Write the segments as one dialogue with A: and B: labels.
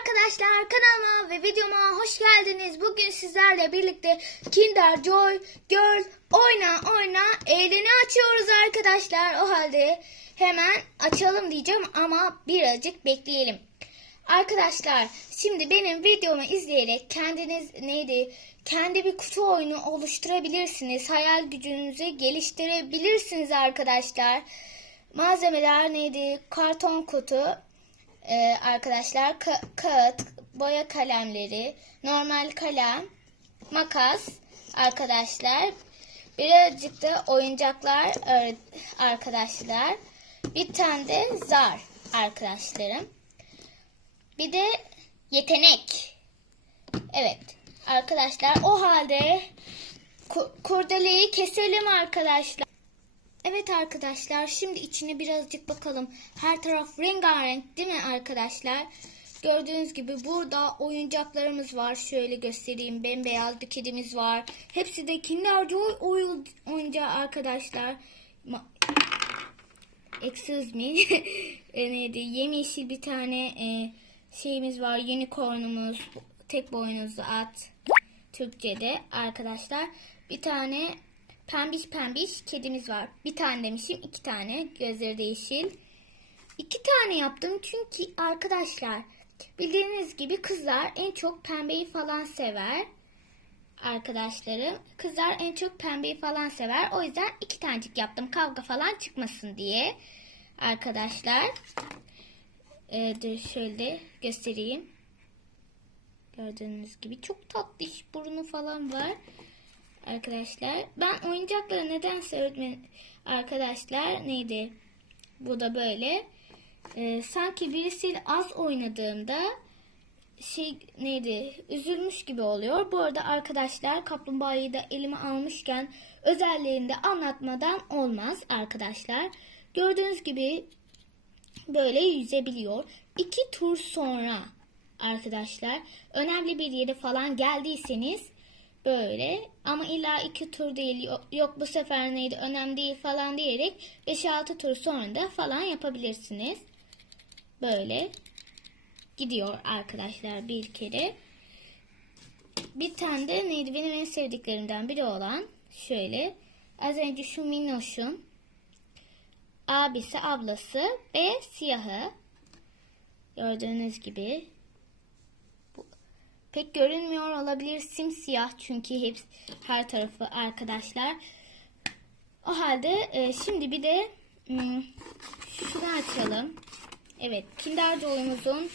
A: arkadaşlar kanalıma ve videoma hoş geldiniz. Bugün sizlerle birlikte Kinder Joy Girl oyna oyna eğleni açıyoruz arkadaşlar. O halde hemen açalım diyeceğim ama birazcık bekleyelim. Arkadaşlar şimdi benim videomu izleyerek kendiniz neydi kendi bir kutu oyunu oluşturabilirsiniz. Hayal gücünüzü geliştirebilirsiniz arkadaşlar. Malzemeler neydi? Karton kutu, ee, arkadaşlar ka- kağıt, boya kalemleri, normal kalem, makas arkadaşlar. Birazcık da oyuncaklar arkadaşlar. Bir tane de zar arkadaşlarım. Bir de yetenek. Evet arkadaşlar o halde ku- kurdeleyi keselim arkadaşlar. Evet arkadaşlar şimdi içine birazcık bakalım. Her taraf rengarenk değil mi arkadaşlar? Gördüğünüz gibi burada oyuncaklarımız var. Şöyle göstereyim. Bembeyaz bir kedimiz var. Hepsi de Kinder Joy oyun, oyuncağı arkadaşlar. Ma- Excuse me. E, neydi? Yemyeşil bir tane e, şeyimiz var. Unicornumuz. Tek boynuzlu at. Türkçe'de arkadaşlar. Bir tane pembiş pembiş kedimiz var. Bir tane demişim. iki tane. Gözleri de yeşil. İki tane yaptım çünkü arkadaşlar bildiğiniz gibi kızlar en çok pembeyi falan sever. Arkadaşlarım kızlar en çok pembeyi falan sever. O yüzden iki tanecik yaptım kavga falan çıkmasın diye. Arkadaşlar ee, şöyle göstereyim. Gördüğünüz gibi çok tatlış burnu falan var. Arkadaşlar ben oyuncakları neden sevdim arkadaşlar neydi? Bu da böyle. Ee, sanki birisiyle az oynadığımda şey neydi üzülmüş gibi oluyor. Bu arada arkadaşlar kaplumbağayı da elime almışken özelliğini de anlatmadan olmaz arkadaşlar. Gördüğünüz gibi böyle yüzebiliyor. İki tur sonra arkadaşlar önemli bir yere falan geldiyseniz böyle ama illa iki tur değil yok, bu sefer neydi önemli değil falan diyerek 5-6 tur sonra da falan yapabilirsiniz. Böyle gidiyor arkadaşlar bir kere. Bir tane de neydi benim en sevdiklerimden biri olan şöyle az önce şu minnoşun abisi ablası ve siyahı gördüğünüz gibi pek görünmüyor olabilir simsiyah çünkü hepsi her tarafı arkadaşlar o halde e, şimdi bir de hmm, şunu açalım evet Kinder Joy'umuzun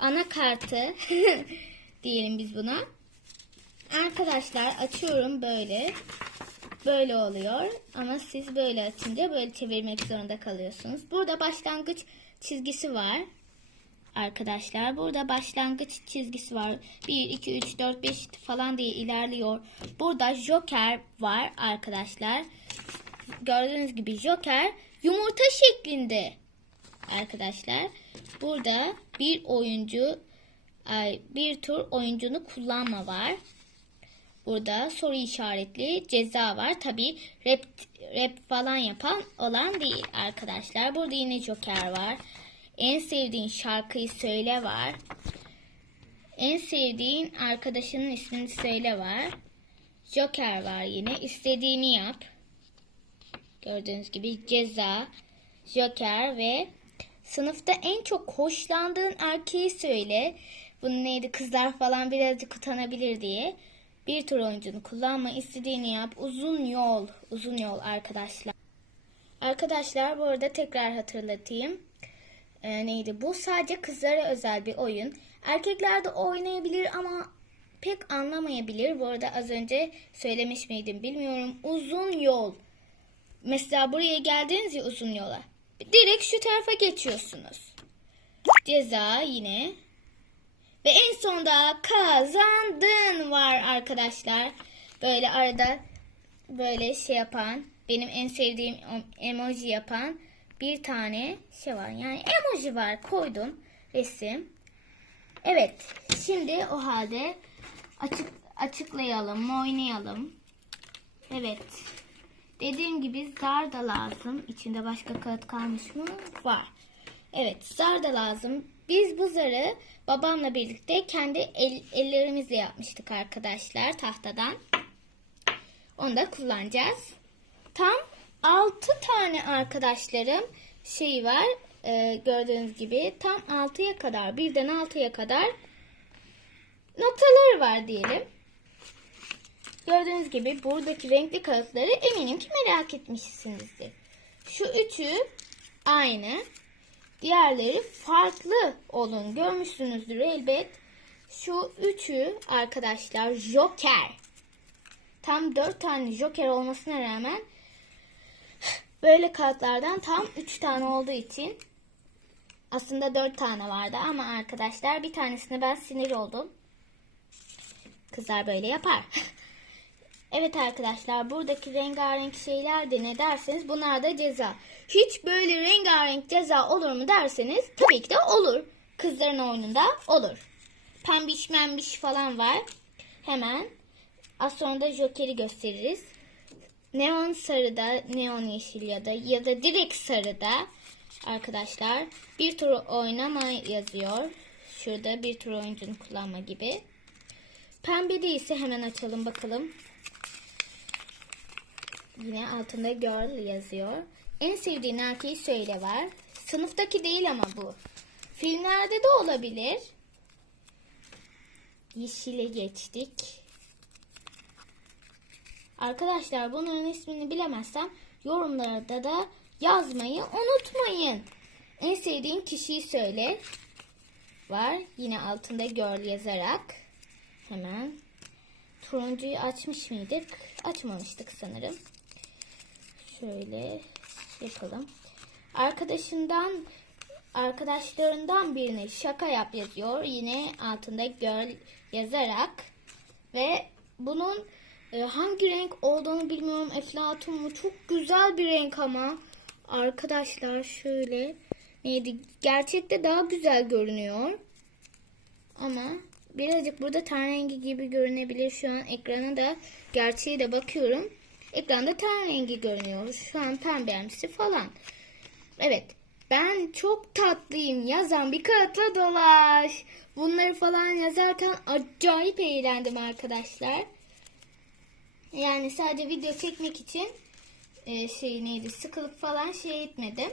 A: anakartı diyelim biz buna arkadaşlar açıyorum böyle böyle oluyor. Ama siz böyle açınca böyle çevirmek zorunda kalıyorsunuz. Burada başlangıç çizgisi var. Arkadaşlar burada başlangıç çizgisi var. 1, 2, 3, 4, 5 falan diye ilerliyor. Burada joker var arkadaşlar. Gördüğünüz gibi joker yumurta şeklinde. Arkadaşlar burada bir oyuncu bir tur oyuncunu kullanma var. Burada soru işaretli ceza var. Tabi rap, rap falan yapan olan değil arkadaşlar. Burada yine joker var. En sevdiğin şarkıyı söyle var. En sevdiğin arkadaşının ismini söyle var. Joker var yine. İstediğini yap. Gördüğünüz gibi ceza, joker ve sınıfta en çok hoşlandığın erkeği söyle. Bunun neydi kızlar falan birazcık utanabilir diye. Bir tur oyuncunu kullanma istediğini yap. Uzun yol. Uzun yol arkadaşlar. Arkadaşlar bu arada tekrar hatırlatayım. Ee, neydi? Bu sadece kızlara özel bir oyun. Erkekler de oynayabilir ama pek anlamayabilir. Bu arada az önce söylemiş miydim bilmiyorum. Uzun yol. Mesela buraya geldiniz ya uzun yola. Direkt şu tarafa geçiyorsunuz. Ceza yine. Ve en sonda kazandın var arkadaşlar. Böyle arada böyle şey yapan, benim en sevdiğim emoji yapan bir tane şey var. Yani emoji var koydum resim. Evet şimdi o halde açık açıklayalım, oynayalım. Evet. Dediğim gibi zar da lazım. İçinde başka kağıt kalmış mı? Var. Evet zar da lazım. Biz bu zarı babamla birlikte kendi el- ellerimizle yapmıştık arkadaşlar tahtadan. Onu da kullanacağız. Tam 6 tane arkadaşlarım şey var. e, gördüğünüz gibi tam 6'ya kadar birden 6'ya kadar noktaları var diyelim. Gördüğünüz gibi buradaki renkli kağıtları eminim ki merak etmişsinizdir. Şu üçü aynı. Diğerleri farklı olun. Görmüşsünüzdür elbet. Şu üçü arkadaşlar Joker. Tam dört tane Joker olmasına rağmen böyle kartlardan tam üç tane olduğu için aslında dört tane vardı ama arkadaşlar bir tanesine ben sinir oldum. Kızlar böyle yapar. Evet arkadaşlar buradaki rengarenk şeyler de ne derseniz bunlar da ceza. Hiç böyle rengarenk ceza olur mu derseniz tabii ki de olur. Kızların oyununda olur. Pembiş membiş falan var. Hemen az sonra da Joker'i gösteririz. Neon sarıda, neon yeşil ya da ya da direkt sarıda arkadaşlar bir tur oynama yazıyor. Şurada bir tur oyuncunu kullanma gibi. Pembe ise hemen açalım bakalım. Yine altında girl yazıyor. En sevdiğin erkeği söyle var. Sınıftaki değil ama bu. Filmlerde de olabilir. Yeşile geçtik. Arkadaşlar bunların ismini bilemezsem yorumlarda da yazmayı unutmayın. En sevdiğin kişiyi söyle. Var. Yine altında girl yazarak. Hemen turuncuyu açmış mıydık? Açmamıştık sanırım. Şöyle yapalım. Arkadaşından arkadaşlarından birine şaka yap yazıyor. Yine altında girl yazarak ve bunun e, hangi renk olduğunu bilmiyorum. Eflatun mu? Çok güzel bir renk ama. Arkadaşlar şöyle neydi? Gerçekte daha güzel görünüyor. Ama birazcık burada ten rengi gibi görünebilir. Şu an ekrana da gerçeği de bakıyorum. Ekranda ten rengi görünüyor. Şu an pembemsi falan. Evet. Ben çok tatlıyım. Yazan bir kağıtla dolaş. Bunları falan yazarken acayip eğlendim arkadaşlar. Yani sadece video çekmek için e, şey neydi sıkılıp falan şey etmedim.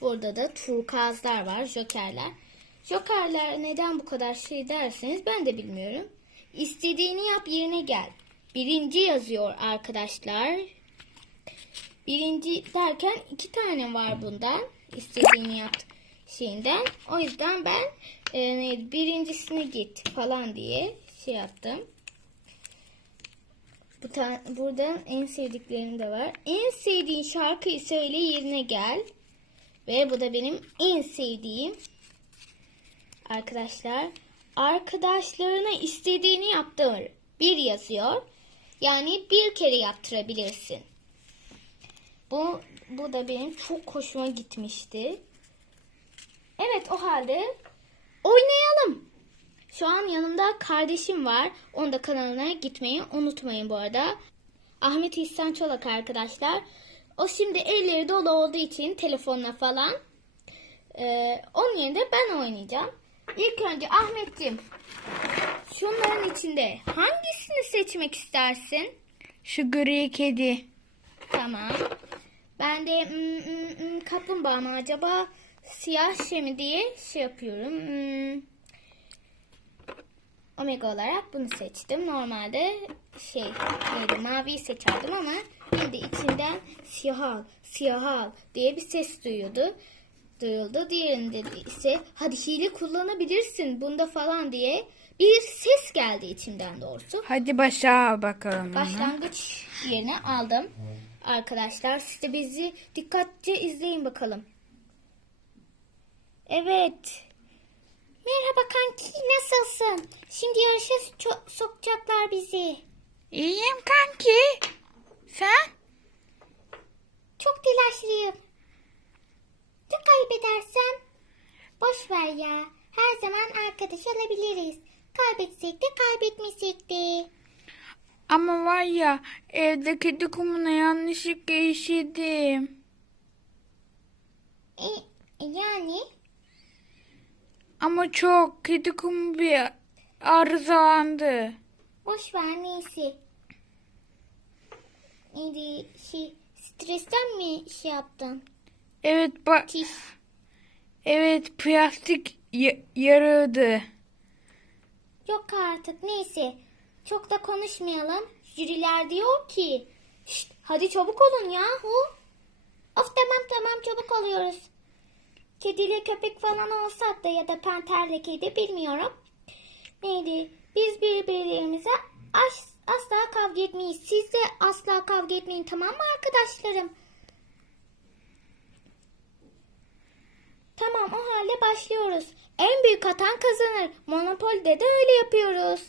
A: Burada da turkuazlar var, jokerler. Jokerler neden bu kadar şey derseniz ben de bilmiyorum. İstediğini yap yerine gel. Birinci yazıyor arkadaşlar. Birinci derken iki tane var bundan. İstediğini yap şeyinden. O yüzden ben e, birincisine git falan diye şey yaptım. Bu buradan en sevdiklerim de var. En sevdiğin şarkıyı söyle yerine gel. Ve bu da benim en sevdiğim arkadaşlar. Arkadaşlarına istediğini yaptır. Bir yazıyor. Yani bir kere yaptırabilirsin. Bu, bu da benim çok hoşuma gitmişti. Evet o halde oynayalım. Şu an yanımda kardeşim var. Onun da kanalına gitmeyi unutmayın bu arada. Ahmet İhsan Çolak arkadaşlar. O şimdi elleri dolu olduğu için telefonla falan. Ee, onun yerine ben oynayacağım. İlk önce Ahmetciğim şunların içinde hangisini seçmek istersin?
B: Şu gri kedi.
A: Tamam. Ben de hmm, hmm, hmm, kaplumbağa mı acaba siyah şey mi diye şey yapıyorum. Hmm. Omega olarak bunu seçtim. Normalde şey neydi maviyi seçerdim ama şimdi içinden siyah siyah diye bir ses duyuyordu. Duyuldu. Diğerinde ise hadi hile kullanabilirsin bunda falan diye bir ses geldi içimden doğrusu.
B: Hadi başa al bakalım.
A: Başlangıç yerine aldım. Arkadaşlar siz de bizi dikkatlice izleyin bakalım. Evet. Merhaba kanki nasılsın? Şimdi yarışa ço- sokacaklar bizi.
B: İyiyim kanki. Sen?
A: Çok telaşlıyım. Ya kaybedersem? Boş ver ya. Her zaman arkadaş olabiliriz. Kaybetsek de kaybetmesek de.
B: Ama var ya evde kedi kumuna yanlışlıkla işedim.
A: E, yani?
B: Ama çok kedi kumu bir arızalandı.
A: Boş ver neyse. Neydi şey stresten mi şey yaptın?
B: Evet bak.
A: Tiş.
B: Evet plastik ya- yarıldı.
A: Yok artık neyse. Çok da konuşmayalım. Jüriler diyor ki. "Şşt, hadi çabuk olun yahu. Of tamam tamam çabuk oluyoruz. Kediyle köpek falan olsak da ya da panterle kedi bilmiyorum. Neydi? Biz birbirlerimize as- asla kavga etmeyiz. Siz de asla kavga etmeyin tamam mı arkadaşlarım? Tamam o halde başlıyoruz. En büyük atan kazanır. Monopoly'de de öyle yapıyoruz.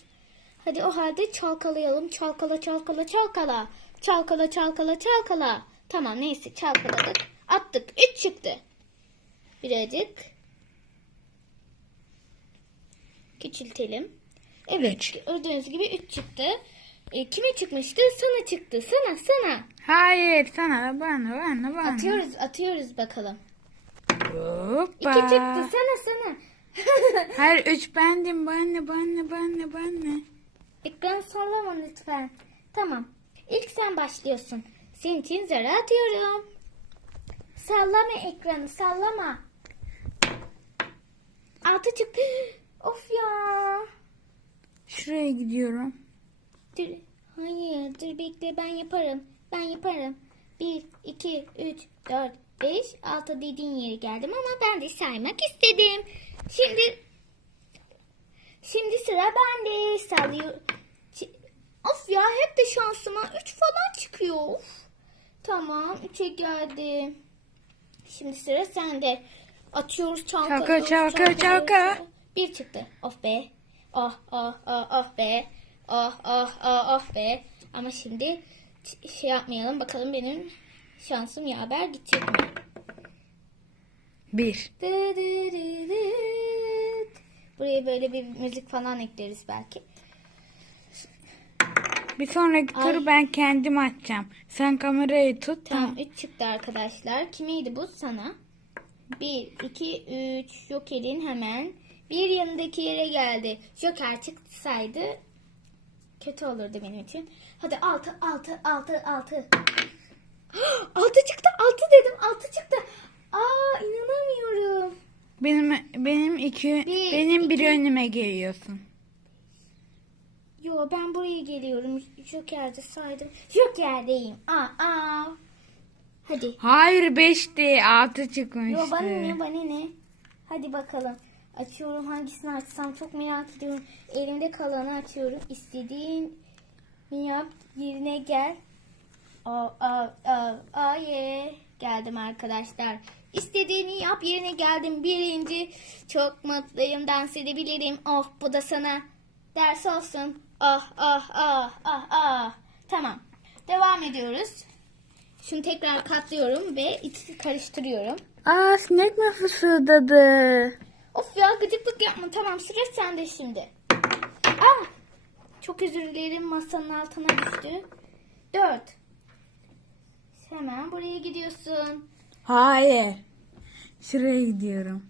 A: Hadi o halde çalkalayalım. Çalkala çalkala çalkala. Çalkala çalkala çalkala. Tamam neyse çalkaladık. Attık. Üç çıktı. Birazcık. Küçültelim. Evet gördüğünüz gibi üç çıktı. E, kime çıkmıştı? Sana çıktı. Sana sana.
B: Hayır sana bana bana bana.
A: Atıyoruz atıyoruz bakalım.
B: Hoppa.
A: İki çıktı. Sana sana.
B: Hayır üç bendim bana bana bana bana.
A: Ekranı sallama lütfen. Tamam. İlk sen başlıyorsun. Senin için zara atıyorum. Sallama ekranı sallama. Altı çıktı. Of ya.
B: Şuraya gidiyorum.
A: Dur. Hayır dur bekle ben yaparım. Ben yaparım. 1, 2, 3, 4, 5, 6 dediğin yere geldim ama ben de saymak istedim. Şimdi Şimdi sıra bende. Sallıyor. Of ya hep de şansıma 3 falan çıkıyor. Of. Tamam 3'e geldi. Şimdi sıra sende. Atıyoruz.
B: Çalka, çalka,
A: çalkalıyoruz.
B: çalka.
A: Bir çıktı. Of be. Oh oh oh oh be. Oh oh oh oh be. Ama şimdi şey yapmayalım. Bakalım benim şansım yaver gidecek mi?
B: Bir.
A: Buraya böyle bir müzik falan ekleriz belki.
B: Bir sonraki turu ben kendim açacağım. Sen kamerayı tut.
A: Tamam 3 çıktı arkadaşlar. Kimeydi bu sana? 1, 2, 3. Joker'in hemen bir yanındaki yere geldi. Joker çıksaydı kötü olurdu benim için. Hadi 6, 6, 6, 6. 6 çıktı, 6 dedim, 6 çıktı. Aa inanamıyorum.
B: Benim benim iki
A: Bir,
B: benim bir
A: iki.
B: önüme geliyorsun.
A: Yo ben buraya geliyorum. Joker'de saydım. Joker'deyim. Aa, aa. Hadi.
B: Hayır beşti altı çıkmıştı.
A: Yo bana ne bana ne. Hadi bakalım. Açıyorum hangisini açsam çok merak ediyorum. Elimde kalanı açıyorum. İstediğin yap yerine gel. Aa, aa, aa, aa, ye. Geldim arkadaşlar. İstediğini yap yerine geldim. Birinci çok mutluyum dans edebilirim. Oh bu da sana ders olsun. Ah ah ah ah ah. Tamam. Devam ediyoruz. Şunu tekrar katlıyorum ve içi karıştırıyorum.
B: Aa sinek mi fısıldadı?
A: Of ya gıcıklık yapma. Tamam sıra sende şimdi. Ah! Çok özür dilerim masanın altına düştü. Dört. Hemen buraya gidiyorsun.
B: Hayır. Şuraya gidiyorum.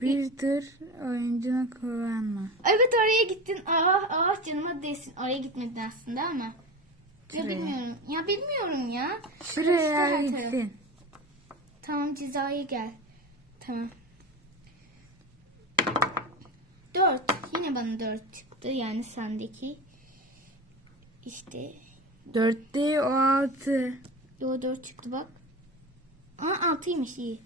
B: Bir tür oyuncunu kullanma.
A: Evet oraya gittin. Ah ah canıma değsin. Oraya gitmedin aslında ama. Ya
B: Şuraya.
A: bilmiyorum. Ya bilmiyorum ya.
B: Şuraya
A: Karıştı her
B: gittin.
A: Tamam cezaya gel. Tamam. Dört. Yine bana dört çıktı. Yani sendeki. İşte
B: Dört değil o altı.
A: Yo 4 çıktı bak. Aa 6'ymış iyi.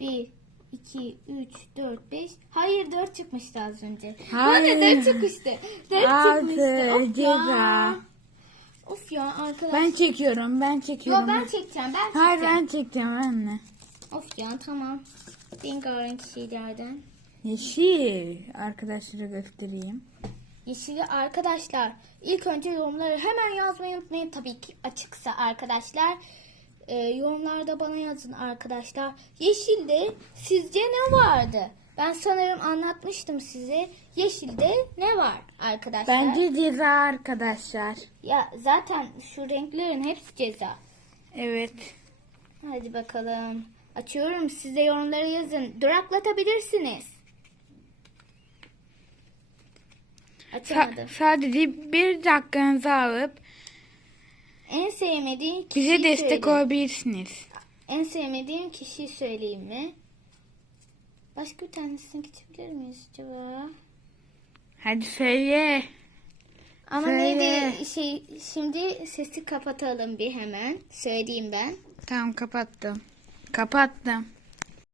A: 1, 2, 3, 4, 5. Hayır 4 çıkmıştı az önce.
B: Hayır.
A: Bana 4 çıkmıştı. 4
B: Altı,
A: çıkmıştı. Of
B: ceza.
A: Of ya arkadaş.
B: Ben çekiyorum ben
A: Yo
B: çekiyorum.
A: ben çekeceğim. Ben
B: Hayır
A: çekeceğim.
B: ben çekeceğim anne.
A: Of ya tamam. Rengarenk şeylerden.
B: Yeşil. Arkadaşlara göstereyim.
A: Yeşili arkadaşlar ilk önce yorumları hemen yazmayı unutmayın tabii ki açıksa arkadaşlar. Ee, yorumlarda bana yazın arkadaşlar. Yeşilde sizce ne vardı? Ben sanırım anlatmıştım size. Yeşilde ne var arkadaşlar?
B: Bence ceza arkadaşlar.
A: Ya zaten şu renklerin hepsi ceza.
B: Evet.
A: Hadi bakalım. Açıyorum. Siz de yorumlara yazın. Duraklatabilirsiniz.
B: Sa-
A: Açamadım.
B: sadece bir dakikanızı alıp
A: En sevmediğin kişiyi
B: bize destek
A: söyle.
B: olabilirsiniz.
A: En sevmediğim kişiyi söyleyeyim mi? Başka bir tanesini geçebilir miyiz acaba?
B: Hadi söyle.
A: Ama
B: Söyle.
A: neydi şey şimdi sesi kapatalım bir hemen. Söyleyeyim ben.
B: Tamam kapattım. Kapattım.